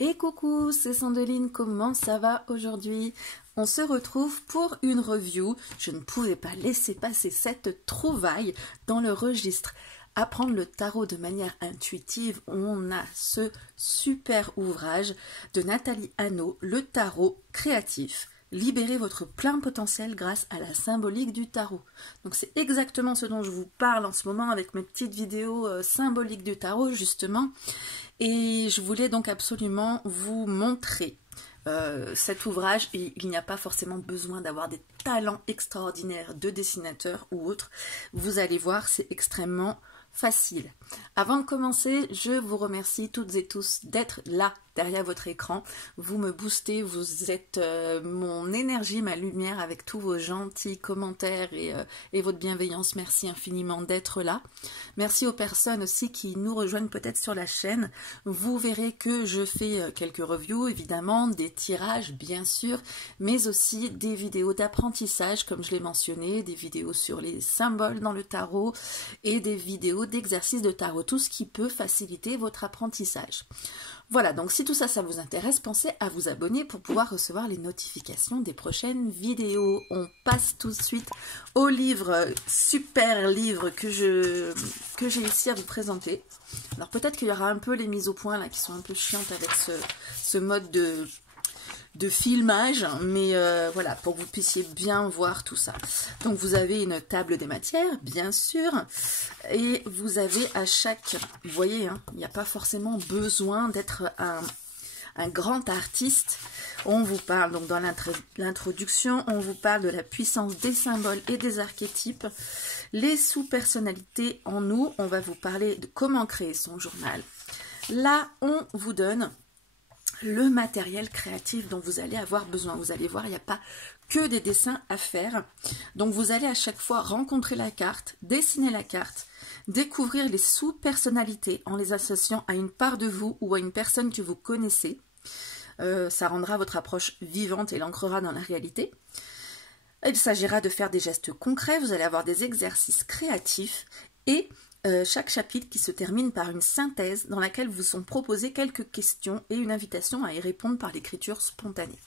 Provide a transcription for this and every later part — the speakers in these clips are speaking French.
Et coucou, c'est Sandeline, comment ça va aujourd'hui? On se retrouve pour une review. Je ne pouvais pas laisser passer cette trouvaille dans le registre Apprendre le tarot de manière intuitive. On a ce super ouvrage de Nathalie Hanau, Le tarot créatif. Libérez votre plein potentiel grâce à la symbolique du tarot. Donc c'est exactement ce dont je vous parle en ce moment avec mes petites vidéos symboliques du tarot justement. Et je voulais donc absolument vous montrer cet ouvrage. Et il n'y a pas forcément besoin d'avoir des talents extraordinaires de dessinateur ou autre. Vous allez voir, c'est extrêmement facile. Avant de commencer, je vous remercie toutes et tous d'être là derrière votre écran. Vous me boostez, vous êtes mon énergie, ma lumière avec tous vos gentils commentaires et votre bienveillance. Merci infiniment d'être là. Merci aux personnes aussi qui nous rejoignent peut-être sur la chaîne. Vous verrez que je fais quelques reviews, évidemment, des tirages bien sûr, mais aussi des vidéos d'apprentissage comme je l'ai mentionné, des vidéos sur les symboles dans le tarot et des vidéos d'exercices de tarot, tout ce qui peut faciliter votre apprentissage. Voilà, donc si tout ça, ça vous intéresse, pensez à vous abonner pour pouvoir recevoir les notifications des prochaines vidéos. On passe tout de suite au livre, super livre que j'ai ici à vous présenter. Alors peut-être qu'il y aura un peu les mises au point là qui sont un peu chiantes avec ce mode de filmage, mais voilà, pour que vous puissiez bien voir tout ça. Donc vous avez une table des matières, bien sûr, et vous avez à chaque, vous voyez, hein, il n'y a pas forcément besoin d'être un grand artiste. On vous parle, donc dans l'introduction, on vous parle de la puissance des symboles et des archétypes, les sous-personnalités en nous, on va vous parler de comment créer son journal. Là, on vous donne le matériel créatif dont vous allez avoir besoin. Vous allez voir, il n'y a pas que des dessins à faire. Donc vous allez à chaque fois rencontrer la carte, dessiner la carte, découvrir les sous-personnalités en les associant à une part de vous ou à une personne que vous connaissez. Ça rendra votre approche vivante et l'ancrera dans la réalité. Il s'agira de faire des gestes concrets, vous allez avoir des exercices créatifs et chaque chapitre qui se termine par une synthèse dans laquelle vous sont proposées quelques questions et une invitation à y répondre par l'écriture spontanée.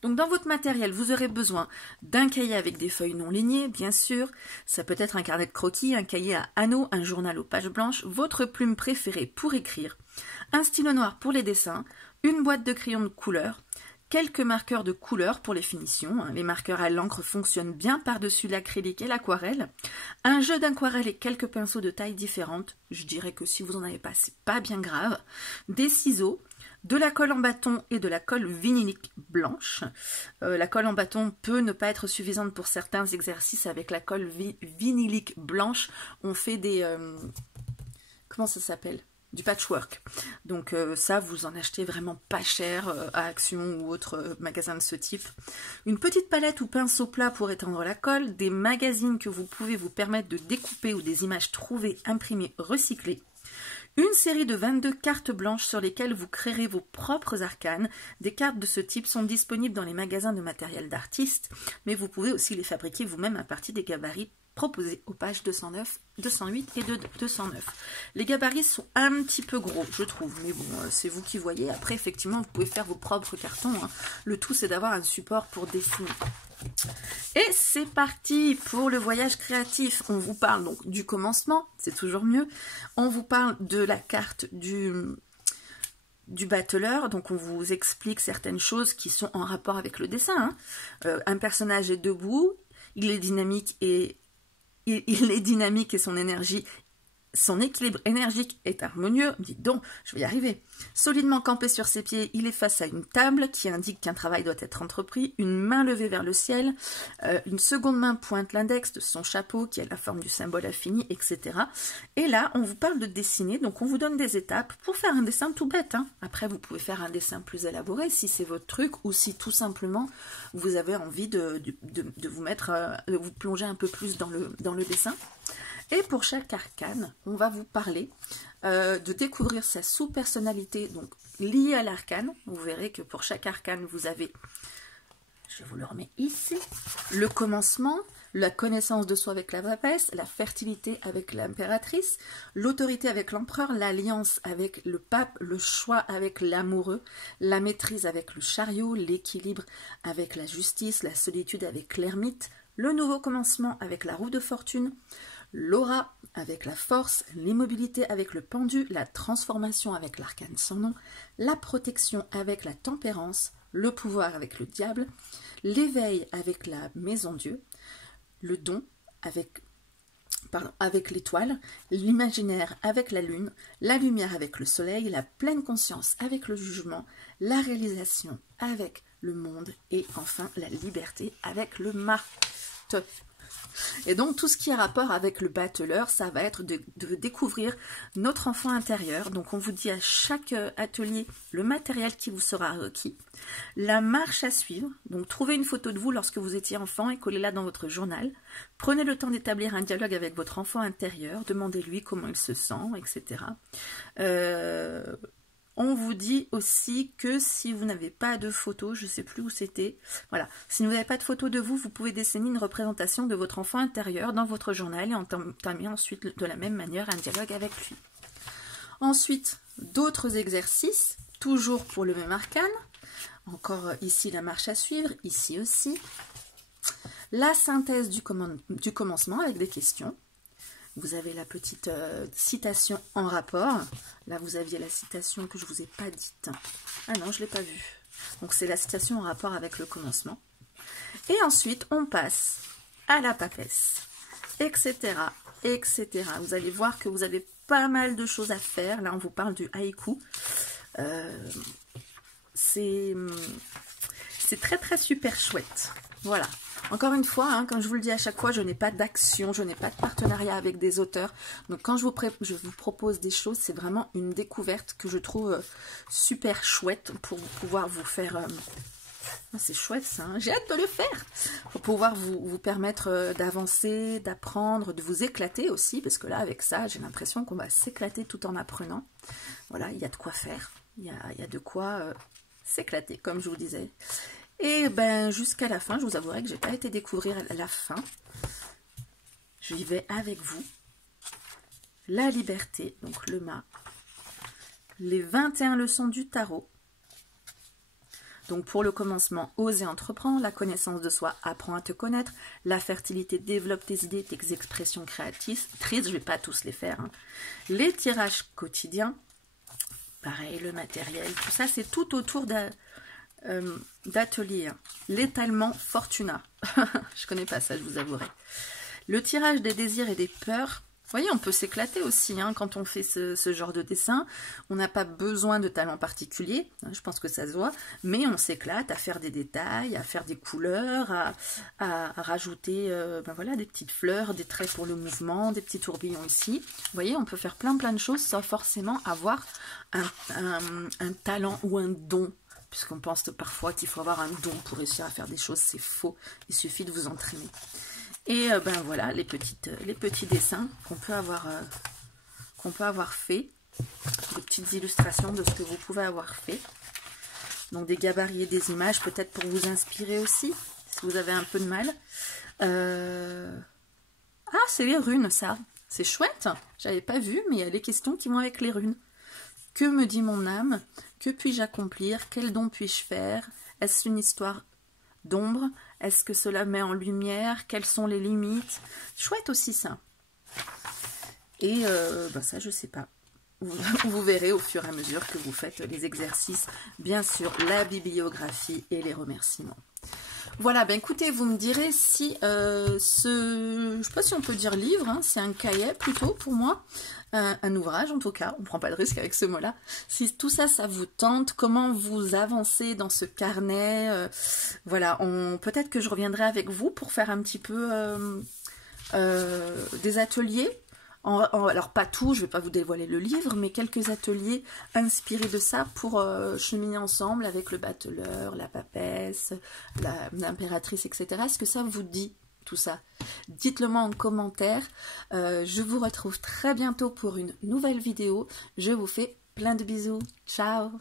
Donc dans votre matériel, vous aurez besoin d'un cahier avec des feuilles non lignées, bien sûr. Ça peut être un carnet de croquis, un cahier à anneaux, un journal aux pages blanches, votre plume préférée pour écrire, un stylo noir pour les dessins, une boîte de crayons de couleur, quelques marqueurs de couleur pour les finitions. Les marqueurs à l'encre fonctionnent bien par-dessus l'acrylique et l'aquarelle. Un jeu d'aquarelle et quelques pinceaux de taille différentes. Je dirais que si vous n'en avez pas, c'est pas bien grave. Des ciseaux, de la colle en bâton et de la colle vinylique blanche. La colle en bâton peut ne pas être suffisante pour certains exercices. Avec la colle vinylique blanche, on fait des... comment ça s'appelle ? Du patchwork. Donc ça, vous en achetez vraiment pas cher à Action ou autre magasin de ce type. Une petite palette ou pinceau plat pour étendre la colle, des magazines que vous pouvez vous permettre de découper ou des images trouvées, imprimées, recyclées. Une série de 22 cartes blanches sur lesquelles vous créerez vos propres arcanes. Des cartes de ce type sont disponibles dans les magasins de matériel d'artistes, mais vous pouvez aussi les fabriquer vous-même à partir des gabarits proposés aux pages 209, 208 et 209. Les gabarits sont un petit peu gros, je trouve, mais bon, c'est vous qui voyez. Après, effectivement, vous pouvez faire vos propres cartons, hein. Le tout, c'est d'avoir un support pour dessiner. Et c'est parti pour le voyage créatif. On vous parle donc du commencement, c'est toujours mieux. On vous parle de la carte du battleur, donc on vous explique certaines choses qui sont en rapport avec le dessin, hein. Un personnage est debout, il est dynamique et son énergie, son équilibre énergique est harmonieux. Dites donc, je vais y arriver. Solidement campé sur ses pieds, il est face à une table qui indique qu'un travail doit être entrepris, une main levée vers le ciel, une seconde main pointe l'index de son chapeau qui a la forme du symbole infini, etc. Et là, on vous parle de dessiner, donc on vous donne des étapes pour faire un dessin tout bête, hein. Après, vous pouvez faire un dessin plus élaboré si c'est votre truc ou si tout simplement vous avez envie de vous mettre, de vous plonger un peu plus dans le dessin. Et pour chaque arcane, on va vous parler de découvrir sa sous-personnalité, donc liée à l'arcane. Vous verrez que pour chaque arcane, vous avez, je vous le remets ici, le commencement, la connaissance de soi avec la papesse, la fertilité avec l'impératrice, l'autorité avec l'empereur, l'alliance avec le pape, le choix avec l'amoureux, la maîtrise avec le chariot, l'équilibre avec la justice, la solitude avec l'ermite, le nouveau commencement avec la roue de fortune, l'aura avec la force, l'immobilité avec le pendu, la transformation avec l'arcane sans nom, la protection avec la tempérance, le pouvoir avec le diable, l'éveil avec la maison Dieu, le don avec l'étoile, l'imaginaire avec la lune, la lumière avec le soleil, la pleine conscience avec le jugement, la réalisation avec le monde et enfin la liberté avec le marteau. Et donc tout ce qui a rapport avec le battleur, ça va être de découvrir notre enfant intérieur. Donc on vous dit à chaque atelier le matériel qui vous sera requis, la marche à suivre. Donc trouvez une photo de vous lorsque vous étiez enfant et collez-la dans votre journal. Prenez le temps d'établir un dialogue avec votre enfant intérieur, demandez-lui comment il se sent, etc. On vous dit aussi que si vous n'avez pas de photo, je ne sais plus où c'était, voilà, si vous n'avez pas de photo de vous, vous pouvez dessiner une représentation de votre enfant intérieur dans votre journal et entamer ensuite de la même manière un dialogue avec lui. Ensuite, d'autres exercices, toujours pour le même arcane, encore ici la marche à suivre, ici aussi, la synthèse du commencement avec des questions. Vous avez la petite citation en rapport. Là, vous aviez la citation que je ne vous ai pas dite. Ah non, je ne l'ai pas vue. Donc, c'est la citation en rapport avec le commencement. Et ensuite, on passe à la papesse, etc., etc. Vous allez voir que vous avez pas mal de choses à faire. Là, on vous parle du haïku. C'est très, très super chouette. Voilà. Encore une fois, hein, comme je vous le dis à chaque fois, je n'ai pas d'action, je n'ai pas de partenariat avec des auteurs. Donc quand je vous propose des choses, c'est vraiment une découverte que je trouve super chouette pour pouvoir vous faire... c'est chouette ça, hein, j'ai hâte de le faire. Pour pouvoir vous permettre d'avancer, d'apprendre, de vous éclater aussi. Parce que là, avec ça, j'ai l'impression qu'on va s'éclater tout en apprenant. Voilà, il y a de quoi faire. Il y a de quoi s'éclater, comme je vous disais. Et ben jusqu'à la fin, je vous avouerai que j'ai pas été découvrir à la fin. J'y vais avec vous. La liberté, donc le mât. Les 21 leçons du tarot. Donc pour le commencement, oser entreprendre, la connaissance de soi, apprends à te connaître, la fertilité, développe tes idées, tes expressions créatrices, je vais pas tous les faire. Hein. Les tirages quotidiens, pareil, le matériel, tout ça c'est tout autour d'atelier. L'étalement Fortuna. Je connais pas ça, je vous avouerai. Le tirage des désirs et des peurs. Vous voyez, on peut s'éclater aussi hein, quand on fait ce genre de dessin. On n'a pas besoin de talent particulier, hein, je pense que ça se voit, mais on s'éclate à faire des détails, à faire des couleurs, à rajouter ben voilà, des petites fleurs, des traits pour le mouvement, des petits tourbillons ici. Vous voyez, on peut faire plein de choses sans forcément avoir un talent ou un don. Puisqu'on pense parfois qu'il faut avoir un don pour réussir à faire des choses, c'est faux. Il suffit de vous entraîner. Et ben voilà, les petits dessins qu'on peut avoir fait, des petites illustrations de ce que vous pouvez avoir fait. Donc des gabarits et des images, peut-être pour vous inspirer aussi, si vous avez un peu de mal. Ah, c'est les runes, ça. C'est chouette. J'avais pas vu, mais il y a les questions qui vont avec les runes. Que me dit mon âme? Que puis-je accomplir? Quel don puis-je faire? Est-ce une histoire d'ombre? Est-ce que cela met en lumière? Quelles sont les limites? Chouette aussi ça. Et ben ça, je sais pas. Vous verrez au fur et à mesure que vous faites les exercices. Bien sûr, la bibliographie et les remerciements. Voilà, ben écoutez, vous me direz si je sais pas si on peut dire livre, hein, c'est un cahier plutôt pour moi, un ouvrage en tout cas, on ne prend pas de risque avec ce mot-là. Si tout ça, ça vous tente, comment vous avancez dans ce carnet, voilà, peut-être que je reviendrai avec vous pour faire un petit peu des ateliers. Alors pas tout, je ne vais pas vous dévoiler le livre, mais quelques ateliers inspirés de ça pour cheminer ensemble avec le battleur, la papesse, l'impératrice, etc. Est-ce que ça vous dit tout ça? Dites-le moi en commentaire. Je vous retrouve très bientôt pour une nouvelle vidéo. Je vous fais plein de bisous. Ciao!